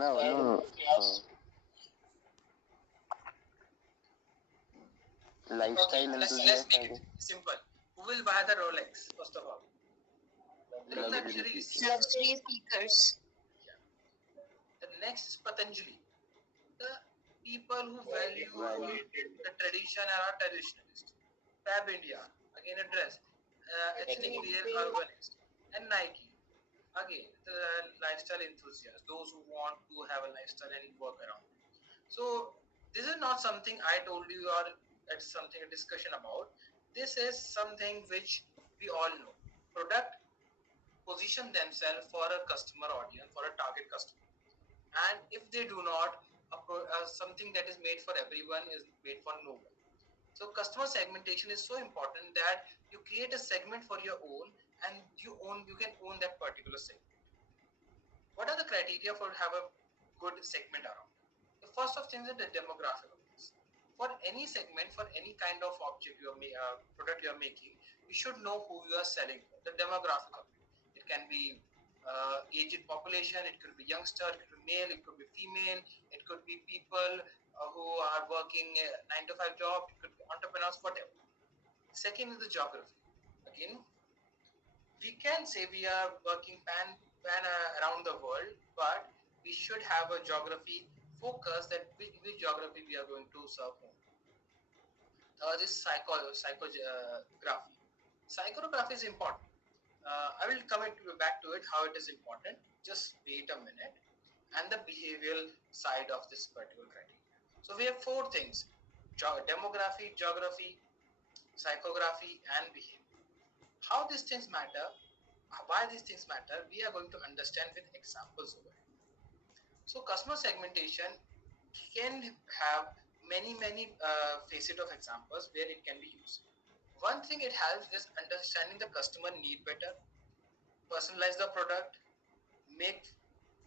No, no. Okay, Lifestyle let's enthusiast, make I it guess. simple. Who will buy the Rolex first of all? The Luxury luxury people. seekers. Luxury seekers. Yeah. The next is Patanjali. The people who value Value. the tradition and are traditionalists. Fab India, again a dress. Ethnic wear urbanist. And Nike, again the lifestyle enthusiasts, those who want to have a lifestyle and work around. So this is not something I told you or it's something a discussion about. This is something which we all know. Product position themselves for a customer audience, for a target customer. And if they do not, something that is made for everyone is made for no one. So customer segmentation is so important that you create a segment for your own and you can own that particular segment. What are the criteria for have a good segment around? The first of things is the demographic of this. For any segment, for any kind of object product you are making, you should know who you are selling for. The demographic of it. It can be aged population, it could be youngster, it could be male, it could be female, it could be people who are working a 9 to 5 job, it could be entrepreneurs, whatever. Second is the geography. Again, we can say we are working pan around the world, but we should have a geography focus that which geography we are going to serve on. Third is psychography. Psychography is important. I will come back to it how it is important. Just wait a minute. And the behavioral side of this particular criteria. So we have four things: demography, geography, psychography, and behavior. How these things matter, why these things matter, we are going to understand with examples over here. So customer segmentation can have many facet of examples where it can be used. One thing it helps is understanding the customer need better, personalize the product, make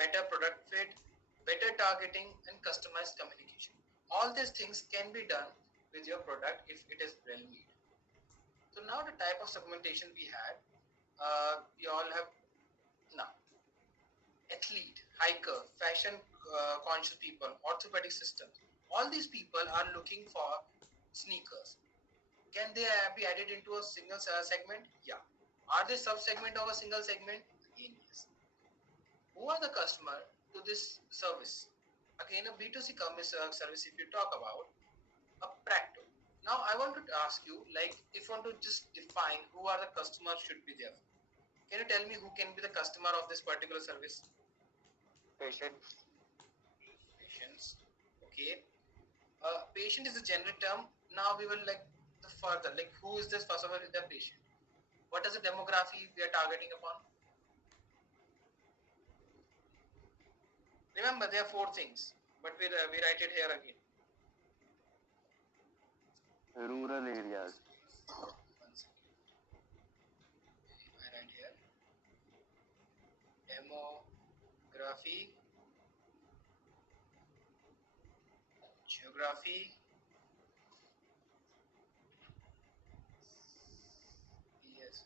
better product fit, better targeting, and customized communication. All these things can be done with your product if it is well made. So now the type of segmentation we had, we all have now athlete, hiker, fashion conscious people, orthopedic systems. All these people are looking for sneakers. Can they be added into a single segment? Yeah. Are they sub-segment of a single segment? Again, yes. Who are the customer to this service? Again, a B2C service if you talk about, a Practo. Now I want to ask you, like, if you want to just define who are the customers should be there. Can you tell me who can be the customer of this particular service? Patients. Patients. Okay. Patient is a general term. Now we will like the further, like who is this first of all the patient? What is the demography we are targeting upon? Remember, there are four things, but we write it here again. Rural areas. One second. I write here demography, geography, yes,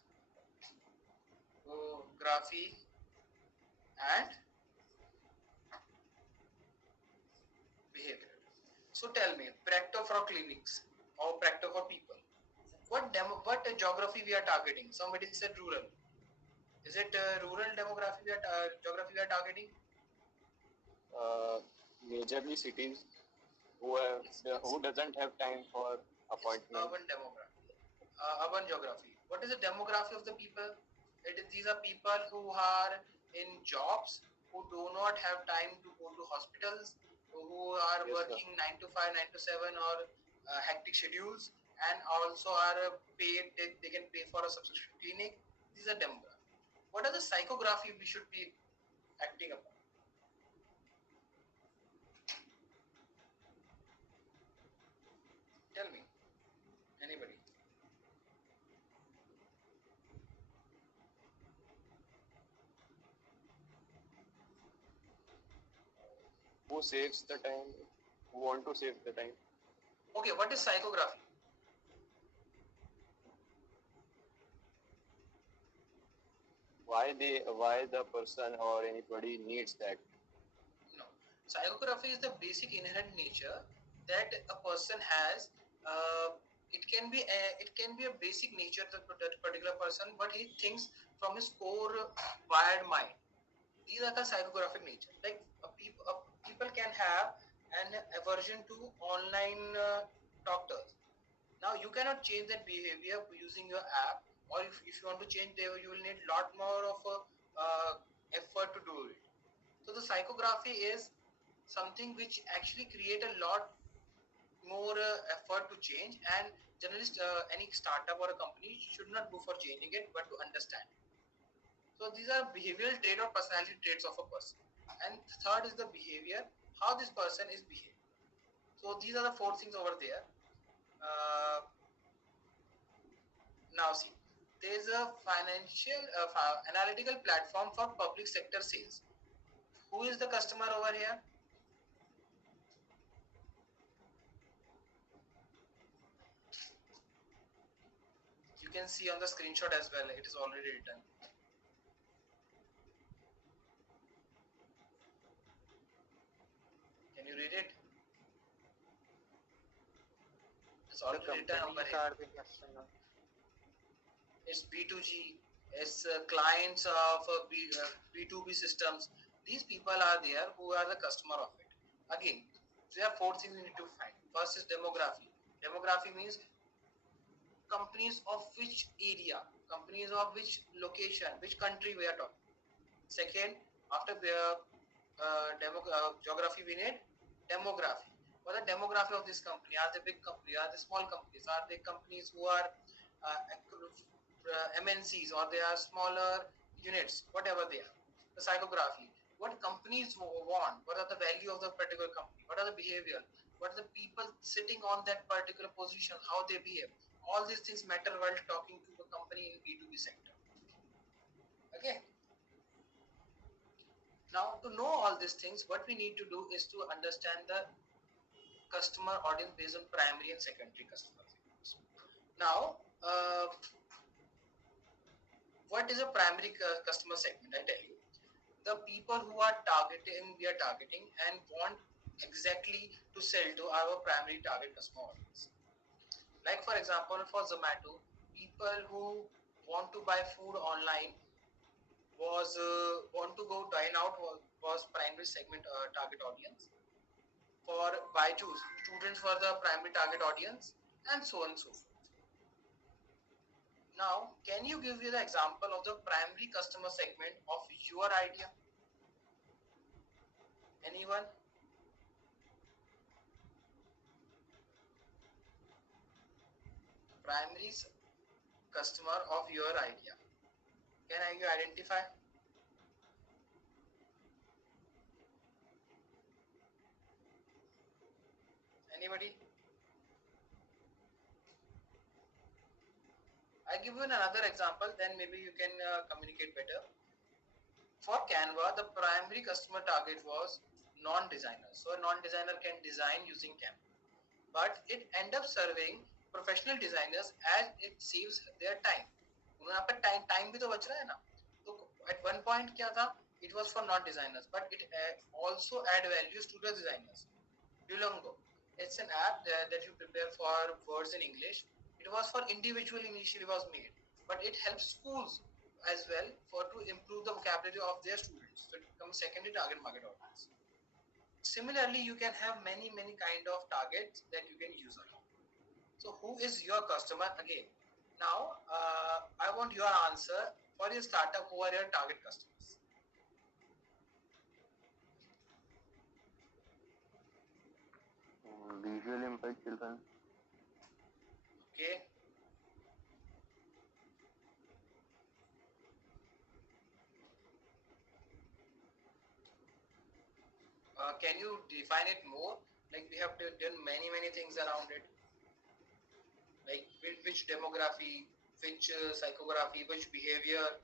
geography, and behavior. So tell me, practo for clinics or practo for people. What geography we are targeting? Somebody said rural. Is it rural demography geography we are targeting? Uh, Majorly cities who doesn't have time for appointment. Urban demography, urban geography. What is the demography of the people? These are people who are in jobs, who do not have time to go to hospitals, who are Yes, sir. working 9 to 5, 9 to 7, or hectic schedules, and also are paid. They can pay for a subscription clinic. These are demography. What are the psychography we should be acting upon? Tell me, anybody? Who saves the time? Who want to save the time? Okay, what is psychography? Why the person or anybody needs that? No, Psychography is the basic inherent nature that a person has. Uh, it can be a basic nature that particular person, but he thinks from his core wired mind. These are the psychographic nature. Like people can have an aversion to online doctors. Now you cannot change that behavior using your app, or if you want to change, there you will need a lot more of a effort to do it. So the psychography is something which actually create a lot more effort to change, and generally any startup or a company should not go for changing it but to understand. So these are behavioral trait or personality traits of a person. And third is the behavior, how this person is behaving. So these are the four things over there. Uh, Now see, there is a financial analytical platform for public sector sales. Who is the customer over here? You can see on the screenshot as well, it is already written. Can you read it? It's already written over here. It's B2G, it's clients of B2B systems. These people are there who are the customer of it. Again, there are four things we need to find. First is demography. Demography means companies of which area, companies of which location, which country we are talking. Second, after the geography, we need demography. What is the demography of this company? Are they big companies? Are they small companies? Are they companies who are MNCs, or they are smaller units, whatever they are? The psychography. What companies want? What are the value of the particular company? What are the behavior? What are the people sitting on that particular position? How they behave? All these things matter while talking to the company in B2B sector. Okay. Now, to know all these things, what we need to do is to understand the customer audience based on primary and secondary customer segments. Now, what is a primary customer segment? I tell you, the people who are we are targeting and want exactly to sell to our primary target customer audience. Like for example, for Zomato, people who want to buy food online want to go dine out was primary segment target audience. For Byju's, students were the primary target audience, and so on and so forth. Now, can you give me the example of the primary customer segment of your idea? Anyone? Primary customer of your idea. Can you identify? Anybody? I give you another example, then maybe you can communicate better. For Canva, the primary customer target was non-designers. So a non-designer can design using Canva, but it end up serving professional designers as it saves their time. यहाँ पे time भी तो बच रहा है ना. तो at one point क्या था? It was for non-designers, but it also add values to the designers. Duolingo, it's an app that you prepare for words in English. It was for individual initially was made, but it helps schools as well for to improve the vocabulary of their students. So it becomes secondary target market audience. Similarly, you can have many kind of targets that you can use around. So who is your customer again? Now, I want your answer for your startup. Who are your target customers? Visually impaired children. Okay. Can you define it more? Like we have done many things around it. Like which demography, which psychography, which behavior.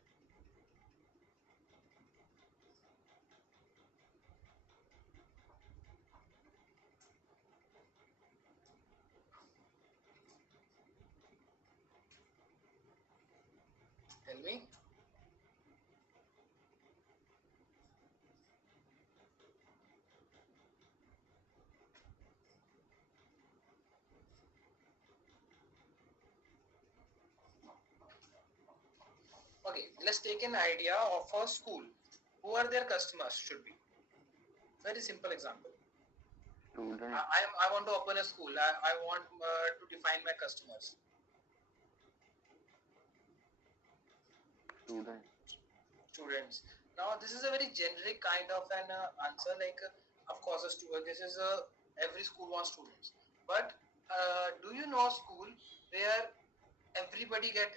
Tell me. Okay, let's take an idea of a school. Who are their customers? Should be very simple example. Student. I want to open a school. I want to define my customers. Student. Students. Now this is a very generic kind of an answer. Like, of course, a student. This is a every school wants students. But do you know a school where everybody get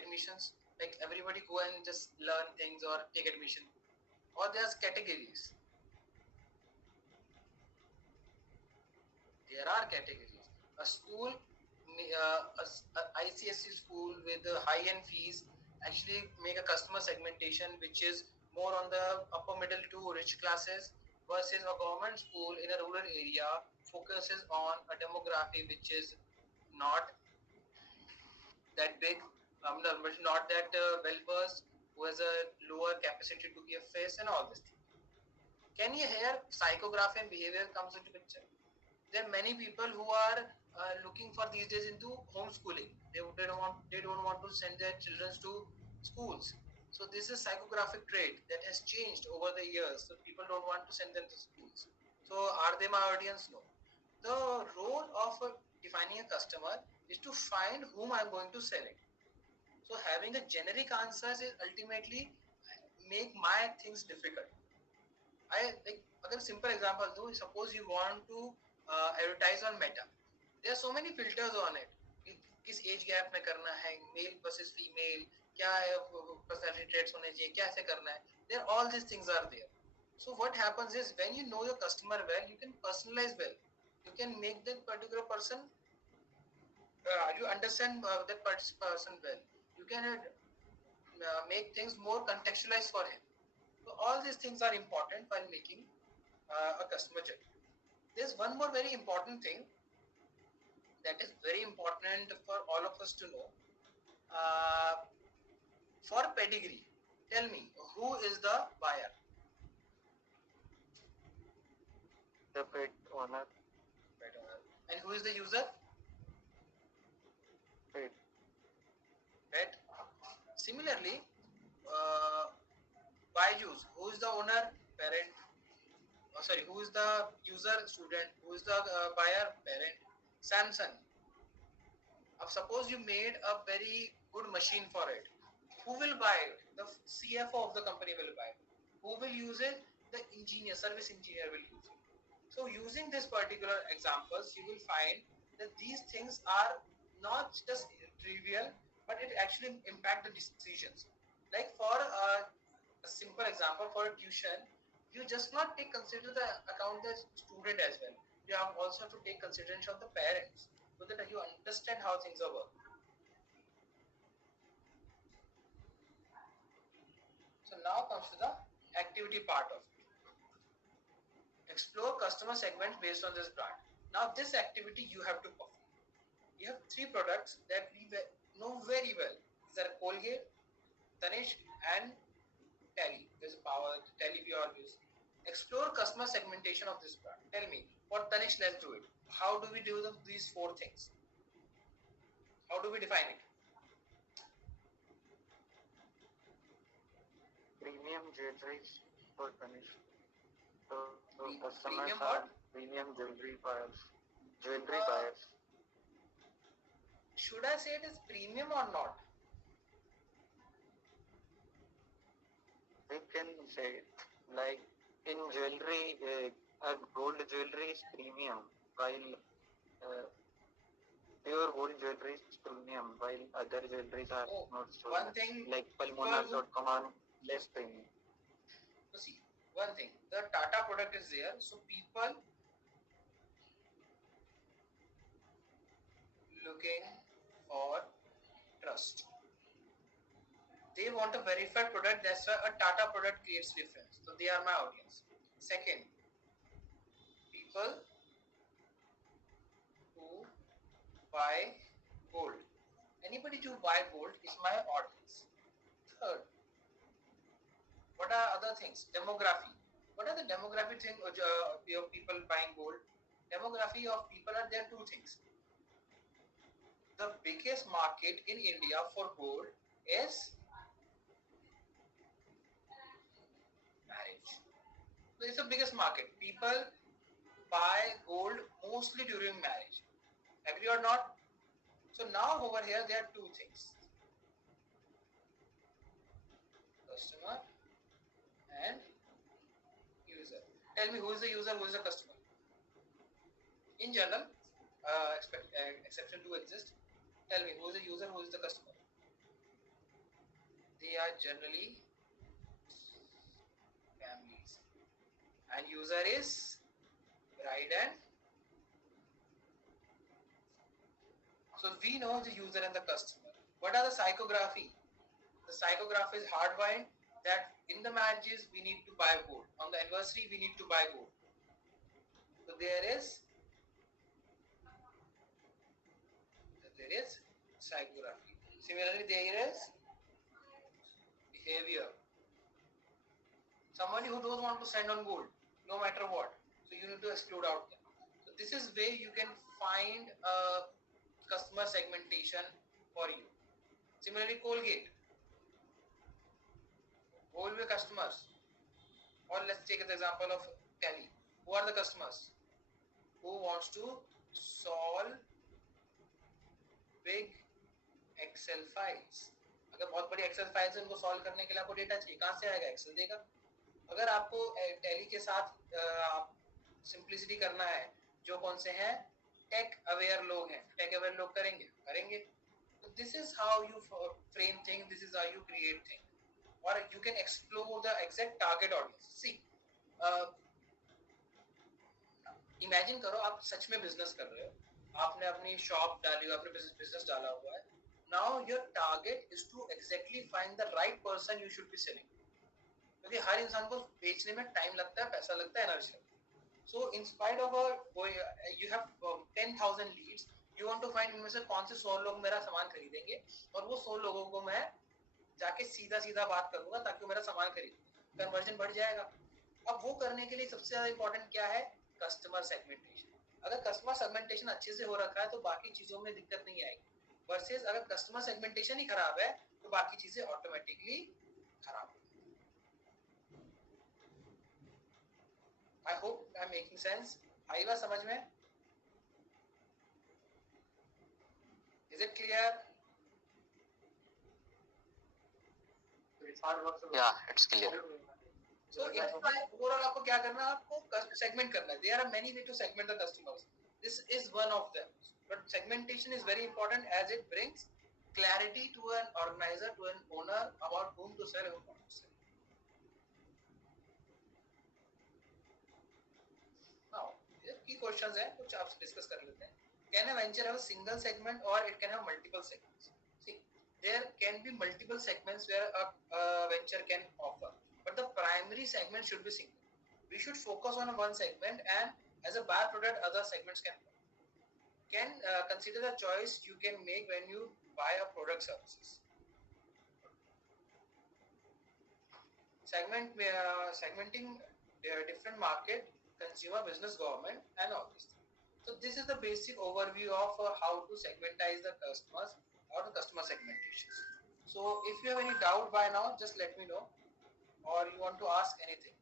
admissions? Like everybody go and just learn things or take admission, or there's categories. There are categories. A school, a ICSE school with high-end fees actually make a customer segmentation which is more on the upper middle to rich classes, versus a government school in a rural area focuses on a demography which is not that big, not that well-versed, who has a lower capacity to give face and all this thing. Can you hear psychography and behavior comes into picture? There are many people who are looking for these days into homeschooling. They don't want to send their children to schools. So this is psychographic trait that has changed over the years. So people don't want to send them to schools. So are they my audience? No. The role of defining a customer is to find whom I'm going to sell it. So having a generic answers is ultimately make my things difficult. I like a simple example do. Suppose you want to advertise on Meta. There are so many filters on it. किस age gap में करना है, mail versus female, क्या है personality traits होने चाहिए, कैसे करना है. There all these things are there. So what happens is when you know your customer well, you can personalize well. You can make that particular person. You understand that person well. You can make things more contextualized for him. So all these things are important while making a customer journey. There's one more very important thing that is very important for all of us to know. For pedigree, tell me, who is the buyer? The pet owner. Pet owner. And who is the user? Pet. Pet. Similarly, Byju's, who is the owner? Parent. Who is the user? Student. Who is the buyer? Parent. Samsung. Now suppose you made a very good machine for it. Who will buy it? The CFO of the company will buy it. Who will use it? The engineer, service engineer will use it. So using this particular examples, you will find that these things are not just trivial, but it actually impact the decisions. Like for a simple example, for a tuition, you just not consider the account the student as well. You have also to take consideration of the parents so that you understand how things are working. So now comes to the activity part of it. Explore customer segments based on this brand. Now this activity you have to perform. You have 3 products that we know very well. These are Colgate, Tanishq and Tally. There's power, Tally we all use. Explore customer segmentation of this brand. Tell me, for Tanishq, let's do it. How do we do these 4 things? How do we define it? Premium jewelry for Tanishq. So customers Premium are what? premium jewelry buyers. Jewelry Uh, buyers. Should I say it is premium or not? We can say it. Like in jewelry, a gold jewelry is premium, while pure gold jewelry is premium, while other jewelries are Oh, not so one much. thing, Like people Palmonar.com are less premium. so see, one thing, the Tata product is there, so people looking for trust. They want a verified product, that's why a Tata product creates difference. So they are my audience. Second, people who buy gold. Anybody who buy gold is my audience. Third, what are other things? Demography. What are the demographic thing of people buying gold? Demography of people are there 2 things. The biggest market in India for gold is So it's the biggest market. People buy gold mostly during marriage. Agree or not? So now over here there are two things: customer and user. Tell me, who is the user, who is the customer? In general, exception do exist. Tell me, who is the user, who is the customer? They are generally families. And user is bride and. So we know the user and the customer. What are the psychography? The psychography is hardwired that in the marriages we need to buy gold. On the anniversary we need to buy gold. So there is psychography. Similarly, there is behavior. Somebody who don't want to send on gold, no matter what. So you need to exclude out them. So this is where you can find a customer segmentation for you. Similarly, Colgate. Gold with customers. Or let's take the example of Tally. Who are the customers? Who wants to solve big Excel files. अगर बहुत बड़ी Excel files है उनको solve करने के लिए आपको data चाहिए. कहाँ से आएगा? Excel देगा. अगर आपको Tally के साथ simplicity करना है, जो कौन से हैं? Tech aware लोग हैं. Tech aware लोग करेंगे. So this is how you frame things. This is how you create things. Or you can explore the exact target audience. See, imagine करो आप सच में business कर रहे हो. आपने अपनी shop डाली हो, आपने business डाला हुआ है. Now your target is to exactly find the right person you should be selling. क्योंकि हर इंसान को बेचने में टाइम लगता है, पैसा लगता है, एनर्जी लगता है. So in spite of you have 10,000 leads, you want to find इनमें से कौन से 100 लोग मेरा सामान खरीदेंगे और वो 100 लोगों को मैं जाके सीधा बात करूंगा ताकि वो मेरा सामान खरीदे. कन्वर्जन बढ़ जाएगा. अब वो करने के लिए सबसे ज्यादा इंपॉर्टेंट क्या है? Customer segmentation. अगर कस्टमर सेगमेंटेशन अच्छे से हो रखा है तो बाकी चीजों में दिक्कत नहीं आएगी. वर्सेस अगर कस्टमर सेगमेंटेशन ही खराब है तो बाकी चीजें ऑटोमेटिकली खराब हो. I hope I am making sense. आई बात समझ में? Is it clear? Yeah, it's clear. So overall आपको क्या करना है? आपको segment करना है. There are many ways to segment the customers. This is one of them. But segmentation is very important as it brings clarity to an organizer, to an owner about whom to sell and whom not to sell. Now, key questions हैं, कुछ आप discuss कर लेते हैं. Can a venture have a single segment or it can have multiple segments? See, there can be multiple segments where a venture can offer, but the primary segment should be single. We should focus on one segment, and as a byproduct, other segments can consider the choice you can make when you buy a product services. Segmenting different market, consumer, business, government, and all this. So this is the basic overview of how to segmentize the customers or the customer segmentation. So if you have any doubt by now, just let me know, or you want to ask anything.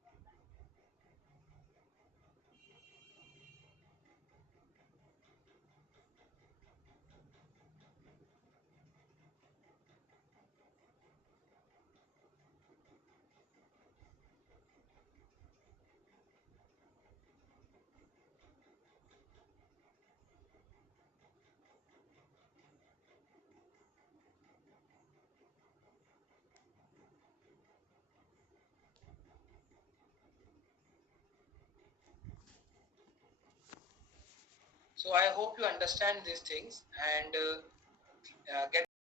So I hope you understand these things and get